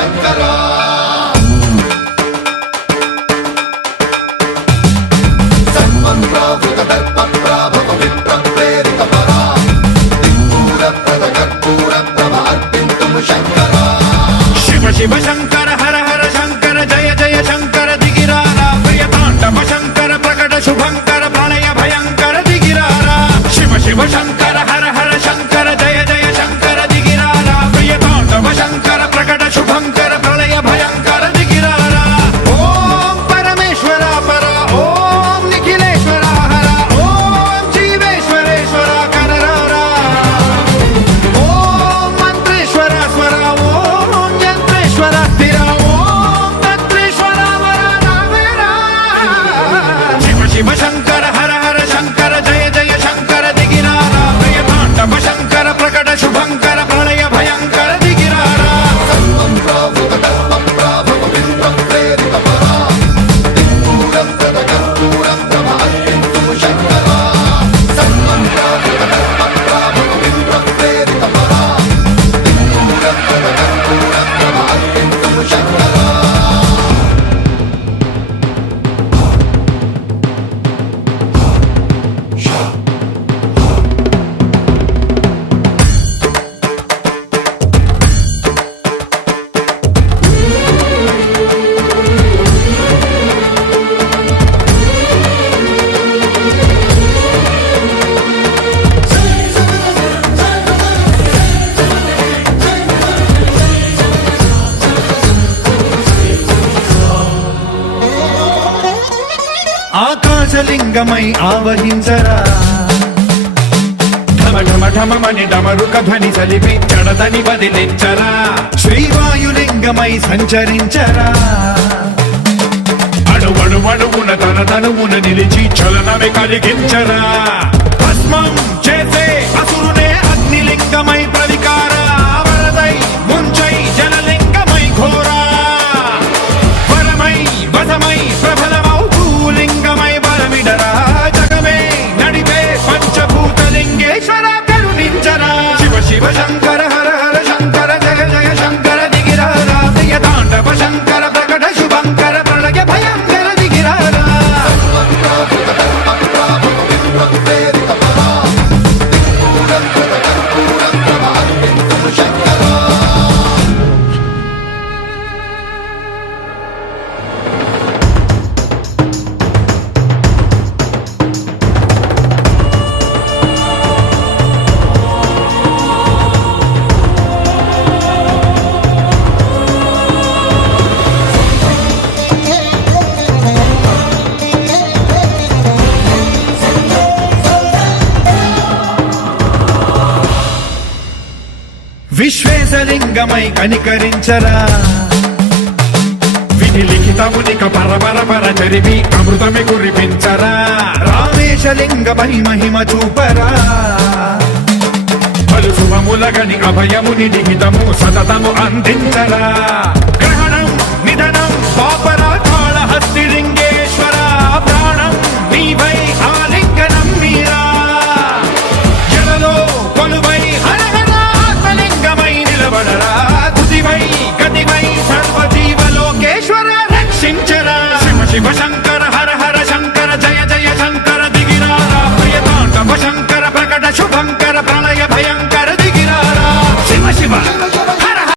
శంకరా శివ శివ శంకర హర హర శంకర జయ జయ శంకర దిగిరారా ప్రియతాండవ శంకర ప్రకట శుభంకర ప్రళయ భయంకర దిగిరారా శివ శివ శంకర హర హర శంకర జయ జయ శంకర దిగిరారా ప్రియతాండవ శంకర ప్రకట శుభంకర ప్రళయ భయంకర దిగిరారా ఓం పరమేశ్వర పర ఓం నిఖిలేశ్వర హర ఓం జీవేశ్వరేశ్వర కరరారా ఓం మంత్రేశ్వర స్వర ఓం యంత్రేశ్వర స్థిర ఓం తంత్రేశ్వర వర నావేరా శివ శివ శంకర హర హర శంకర జయ జయ శంకర దిగిరారా ప్రియతాండవ శంకర ప్రకట శుభంకర ప్రళయ భయంకర దిగిరారా ఆకాశలింగమై ఆవహించరా ఢమ ఢమ ఢమమని డమరుక ధ్వని సలిపి జడదని వదిలించరా శ్రీవాయులింగమై సంచరించరా అణువణువున తన తనువున నిలిచి చలనమే కలిగించరా భస్మం చేసే అసురునే అగ్నిలింగమై ప్రవికార వరదై ముంచై జలలింగమై ఘోరా వరమై వసమై ప్రబలమౌ భూలింగమై బలమిడరా జగమే నడిపే పంచభూతలింగేశ్వర కరుణించరా శివ శివ శంకర హర హర శంకర జయ జయ శంకర దిగిరారా ప్రియతాండవ శంకర ప్రకట శుభంకర ప్రళయ భయంకర దిగిరారా విశ్వేశలింగమై కనికరించరా విధి లిఖితమునిక పరపర పర చరివి అమృతమి కురిపించరా రామేశలింగమై మహిమ చూపరా పలు శుభములగని అభయముని నిహితము సతతము అందించరా గ్రహణం నిధనం పాపర కాళహస్తి లింగేశ్వర ప్రాణం నీవై ఆలింగనం మీరా జలలో కొలువై హర హర ఆత్మలింగమై నిలబడరా తుదివై గతివై సర్వజీవలోకేశ్వర రక్షించరా శివ శివ